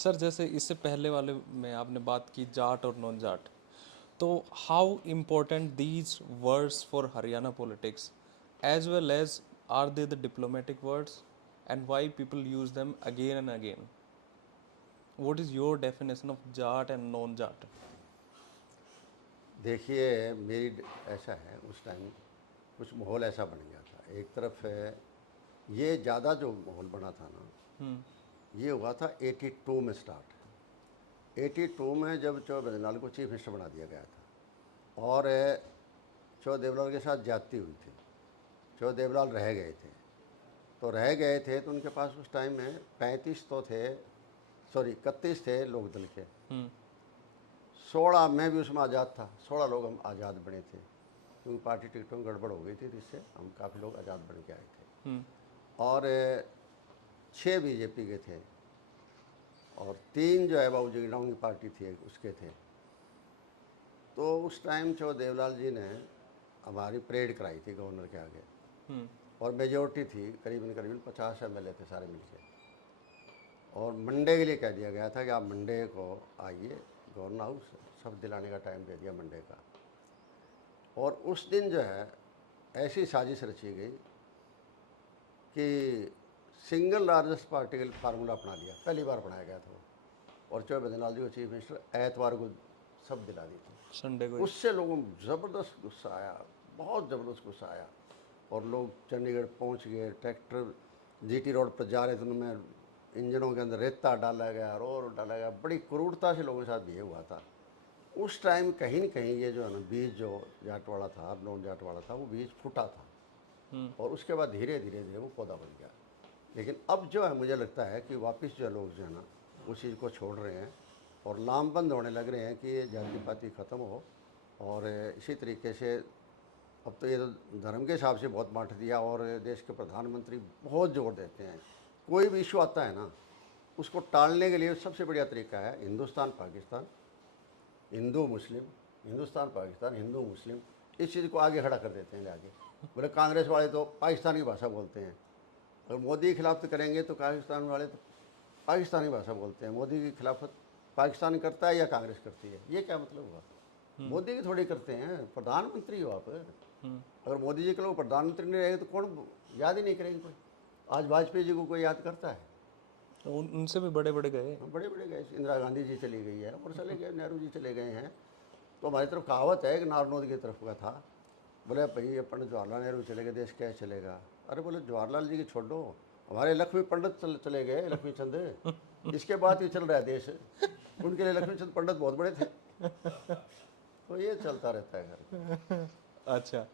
Sir जैसे इससे पहले वाले में आपने बात की जाट और नॉन जाट, तो how important these words for Haryana politics as well as are they the diplomatic words and why people use them again and again? What is your definition of Jat and non Jat? देखिए मेरी ऐसा है, उस टाइम कुछ माहौल ऐसा बन गया था। एक तरफ है, ये ज़्यादा जो माहौल बना था ना, ये हुआ था 82 में स्टार्ट। 82 में जब चौधरी बद्रीलाल को चीफ मिनिस्टर बना दिया गया था और चौधरी देवलाल के साथ ज्यादती हुई थी। चौधरी देवलाल रह गए थे, तो उनके पास उस टाइम में 35 तो थे, सॉरी 31 थे लोकदल के। 16 मैं भी उसमें आज़ाद था, 16 लोग हम आज़ाद बने थे, क्योंकि पार्टी टिकटों में गड़बड़ हो गई थी, जिससे हम काफ़ी लोग आज़ाद बन के आए थे। और 6 बीजेपी के थे और 3 जो है बाबू जगीराम की पार्टी थी उसके थे। तो उस टाइम चौधरी देवलाल जी ने हमारी परेड कराई थी गवर्नर के आगे, और मेजोरिटी थी, करीबन 50 MLA थे सारे मिलके। और मंडे के लिए कह दिया गया था कि आप मंडे को आइए गवर्नर हाउस, शपथ दिलाने का टाइम दे दिया मंडे का। और उस दिन जो है ऐसी साजिश रची गई कि सिंगल लार्जेस्ट पार्टी का फार्मूला अपना लिया, पहली बार बनाया गया था वो। और चौधरी बद्रीलाल जी को चीफ मिनिस्टर एतवार को सब दिला दी थी, संडे को। उससे लोगों में ज़बरदस्त गुस्सा आया, बहुत ज़बरदस्त गुस्सा आया। और लोग चंडीगढ़ पहुंच गए, ट्रैक्टर GT रोड पर जा रहे थे, उनमें इंजनों के अंदर रेता डाला गया, रोड डाला गया, बड़ी क्रूरता से लोगों के साथ बिहेव हुआ था। उस टाइम कहीं न कहीं ये जो है ना बीज जो जाट वाला था, नॉन जाट वाला था, वो बीज फूटा था। और उसके बाद धीरे धीरे धीरे वो पौधा बन गया। लेकिन अब जो है मुझे लगता है कि वापस जो लोग जो है ना उस चीज़ को छोड़ रहे हैं और लामबंद होने लग रहे हैं कि ये जाति पाति ख़त्म हो। और इसी तरीके से अब तो ये तो धर्म के हिसाब से बहुत बांट दिया, और देश के प्रधानमंत्री बहुत जोर देते हैं, कोई भी इशू आता है ना उसको टालने के लिए सबसे बढ़िया तरीका है हिंदुस्तान पाकिस्तान, हिंदू मुस्लिम, हिंदुस्तान पाकिस्तान, हिंदू मुस्लिम, इस चीज़ को आगे खड़ा कर देते हैं आगे। बोले कांग्रेस वाले तो पाकिस्तानी भाषा बोलते हैं, अगर मोदी के खिलाफ तो करेंगे तो पाकिस्तान वाले तो पाकिस्तानी भाषा बोलते हैं। मोदी की खिलाफत पाकिस्तान करता है या कांग्रेस करती है, ये क्या मतलब हुआ? मोदी की थोड़ी करते हैं, प्रधानमंत्री हो आप। अगर मोदी जी के लोग प्रधानमंत्री नहीं रहेंगे तो कौन याद ही नहीं करेंगे कोई। आज वाजपेयी जी को कोई याद करता है? तो उनसे भी बड़े बड़े गए। बड़े बड़े गए, इंदिरा गांधी जी चली गई है और चले गए, नेहरू जी चले गए हैं। तो हमारी तरफ कहावत है कि नारनौद की तरफ का था, बोले भाई अपन जवाहरलाल नेहरू चले गए, देश कैसे चलेगा? अरे बोले जवाहरलाल जी की छोड़ो, हमारे लक्ष्मी पंडित चले गए, लक्ष्मी चंद, इसके बाद ही चल रहा है देश। उनके लिए लक्ष्मी चंद पंडित बहुत बड़े थे। तो ये चलता रहता है घर। अच्छा।